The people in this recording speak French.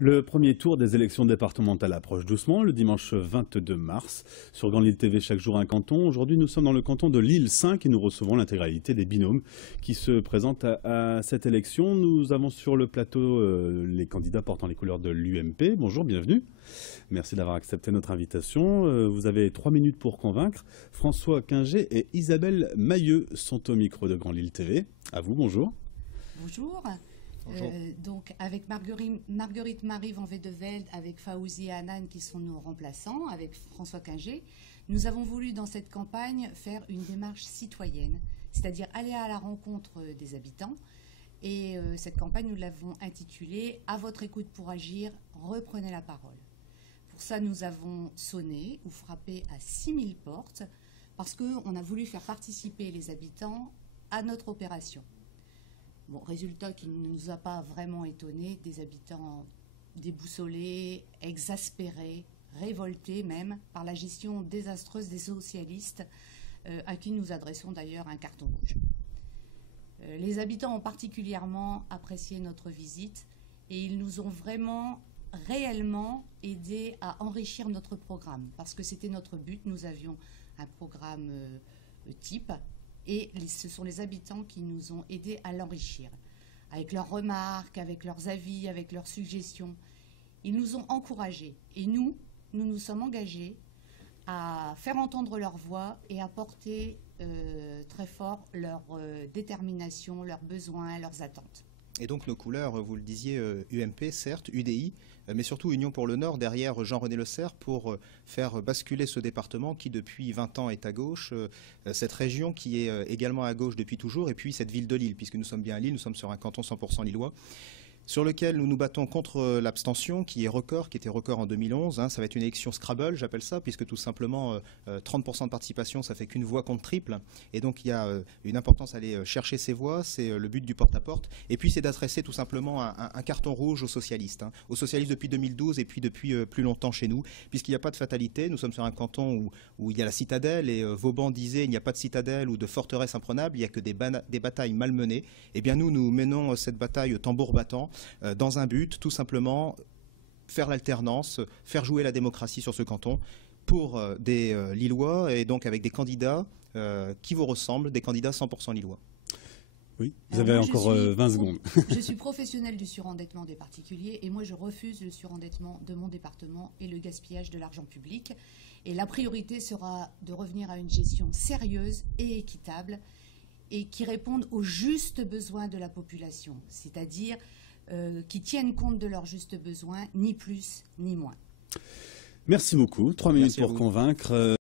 Le premier tour des élections départementales approche doucement, le dimanche 22 mars. Sur Grand Lille TV, chaque jour un canton. Aujourd'hui, nous sommes dans le canton de Lille 5 et nous recevons l'intégralité des binômes qui se présentent à cette élection. Nous avons sur le plateau les candidats portant les couleurs de l'UMP. Bonjour, bienvenue. Merci d'avoir accepté notre invitation. Vous avez 3 minutes pour convaincre. François Quinger et Isabelle Mailleux sont au micro de Grand Lille TV. À vous, bonjour. Bonjour. Donc avec Marguerite Marie Van Vedevelde, avec Fawzi Hanan qui sont nos remplaçants, avec François Quinger, nous avons voulu dans cette campagne faire une démarche citoyenne, c'est-à-dire aller à la rencontre des habitants. Et cette campagne, nous l'avons intitulée « À votre écoute pour agir, reprenez la parole ». Pour ça, nous avons sonné ou frappé à 6000 portes parce qu'on a voulu faire participer les habitants à notre opération. Bon, résultat qui ne nous a pas vraiment étonnés, des habitants déboussolés, exaspérés, révoltés même par la gestion désastreuse des socialistes, à qui nous adressons d'ailleurs un carton rouge. Les habitants ont particulièrement apprécié notre visite et ils nous ont vraiment, réellement aidés à enrichir notre programme, parce que c'était notre but. Nous avions un programme type. Et ce sont les habitants qui nous ont aidés à l'enrichir, avec leurs remarques, avec leurs avis, avec leurs suggestions. Ils nous ont encouragés. Et nous nous sommes engagés à faire entendre leur voix et à porter très fort leur détermination, leurs besoins, leurs attentes. Et donc nos couleurs, vous le disiez, UMP, certes, UDI, mais surtout Union pour le Nord, derrière Jean-René Le Serre, pour faire basculer ce département qui, depuis 20 ans, est à gauche, cette région qui est également à gauche depuis toujours, et puis cette ville de Lille, puisque nous sommes bien à Lille, nous sommes sur un canton 100% lillois, sur lequel nous nous battons contre l'abstention, qui est record, qui était record en 2011. Ça va être une élection Scrabble, j'appelle ça, puisque tout simplement 30% de participation, ça fait qu'une voix contre triple. Et donc il y a une importance à aller chercher ces voix, c'est le but du porte-à-porte. Et puis c'est d'adresser tout simplement un carton rouge aux socialistes. Aux socialistes depuis 2012 et puis depuis plus longtemps chez nous, puisqu'il n'y a pas de fatalité. Nous sommes sur un canton où il y a la citadelle, et Vauban disait il n'y a pas de citadelle ou de forteresse imprenable, il n'y a que des batailles malmenées. Eh bien nous menons cette bataille tambour battant, dans un but, tout simplement, faire l'alternance, faire jouer la démocratie sur ce canton pour des Lillois, et donc avec des candidats qui vous ressemblent, des candidats 100% lillois. Oui, vous avez encore 20 secondes. Je suis professionnelle du surendettement des particuliers et moi je refuse le surendettement de mon département et le gaspillage de l'argent public. Et la priorité sera de revenir à une gestion sérieuse et équitable et qui réponde aux justes besoins de la population, c'est-à-dire qui tiennent compte de leurs justes besoins, ni plus ni moins. Merci beaucoup. 3 minutes pour convaincre.